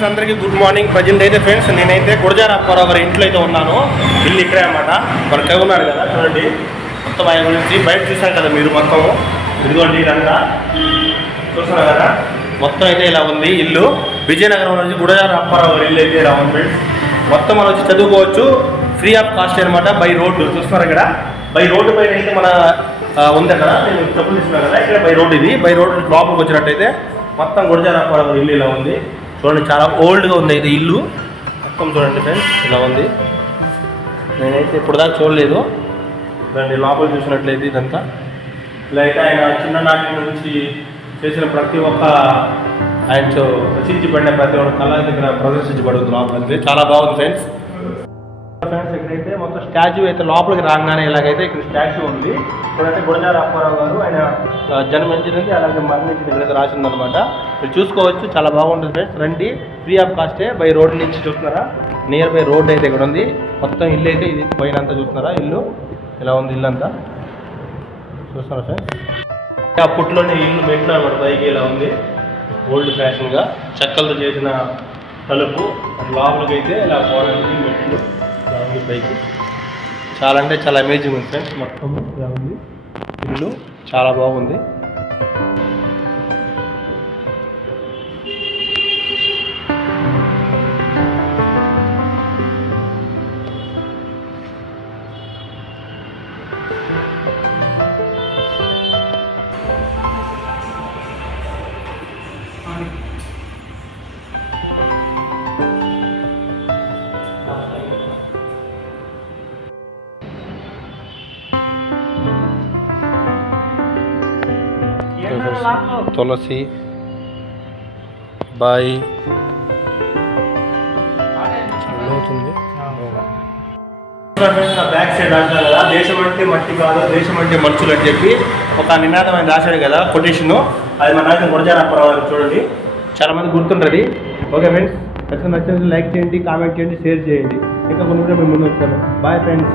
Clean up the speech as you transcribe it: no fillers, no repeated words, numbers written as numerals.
Friends అందరికీ good morning. Present అయితే friends నేనైతే గురజార అప్పారావు గారి ఇంట్లో అయితే ఉన్నాను. ఇల్లు ఇక్కడే అన్నమాట. మన కవి ఉన్నాడు కదా చూడండి, మొత్తం ఆయన గురించి బయట చూసాం కదా మీరు. మొత్తం ఇదిగోండి ఇదంతా చూస్తున్నారు కదా, మొత్తం అయితే ఇలా ఉంది ఇల్లు. విజయనగరం నుంచి గురజార అప్పారావు గారి ఇల్లు అయితే ఇలా ఉంది ఫ్రెండ్స్. మొత్తం మనం వచ్చి చదువుకోవచ్చు, ఫ్రీ ఆఫ్ కాస్ట్ అనమాట. బై రోడ్డు చూస్తున్నారు ఇక్కడ, బై రోడ్డు పైన అయితే మన ఉంది అక్కడ. నేను చెప్పులు తీసుకున్నాను కదా, ఇక్కడ బై రోడ్. ఇది బై రోడ్ లోపలికి వచ్చినట్టయితే మొత్తం గురజార అప్పారావు గారి ఇల్లు ఇలా ఉంది చూడండి. చాలా ఓల్డ్గా ఉంది అయితే ఇల్లు మొత్తం చూడండి ఫ్రెండ్స్, ఇలా ఉంది. నేనైతే ఇప్పుడు దాకా చూడలేదు. దాన్ని లోపల చూసినట్లయితే ఇదంతా ఇలా అయితే ఆయన చిన్ననాటి నుంచి చేసిన ప్రతి ఒక్క ఆయన రచించబడిన ప్రతి ఒక్క కళ దగ్గర ప్రదర్శించబడుతుంది లోపలికి. చాలా బాగుంది ఫ్రెండ్స్. ఫ్రెండ్స్ ఇక్కడైతే మొత్తం స్టాచ్యూ అయితే లోపలికి రాగానే ఇలాగైతే ఇక్కడ స్టాచ్యూ ఉంది. ఇక్కడైతే గురజార అప్పారావు గారు ఆయన జన్మించినది అలాగే మరణించింది ఇక్కడైతే రాసిందనమాట. మీరు చూసుకోవచ్చు, చాలా బాగుంటుంది ఫ్రెండ్స్. రండి, ఫ్రీ ఆఫ్ కాస్టే. బై రోడ్ నుంచి చూస్తున్నారా, నియర్ బై రోడ్ అయితే ఇక్కడ ఉంది. మొత్తం ఇల్లు అయితే ఇది పైన అంతా చూస్తున్నారా, ఇల్లు ఇలా ఉంది. ఇల్లు అంతా చూస్తున్నారా ఫ్రెండ్స్. అప్పట్లోనే ఇల్లు మెట్లు అనమాట, పైకి ఇలా ఉంది. ఓల్డ్ ఫ్యాషన్గా చెక్కలతో చేసిన తలుపు. లోపలికి అయితే ఇలా పోవడానికి మెట్లు ఇలా ఉంది పైకి. చాలా అంటే చాలా అమేజింగ్ ఉంది ఫ్రెండ్స్. మొత్తం ఇలా ఉంది ఇల్లు, చాలా బాగుంది. తులసి బాయి బ్యాక్ సైడ్ అంటారు కదా, దేశం అంటే మట్టి కాదు, దేశం అంటే మనుషులు అని చెప్పి ఒక నినాదం ఆయన రాశాడు కదా, కొటేషను. అది మన నాయకుడు గురజార అప్పారావు గారు చూడండి, చాలా మంది గుర్తుంటుంది. ఓకే ఫ్రెండ్స్, నచ్చినట్లయితే లైక్ చేయండి, కామెంట్ చేయండి, షేర్ చేయండి. ఇంకా కొన్ని మేము ముందు వచ్చాను. Bye friends.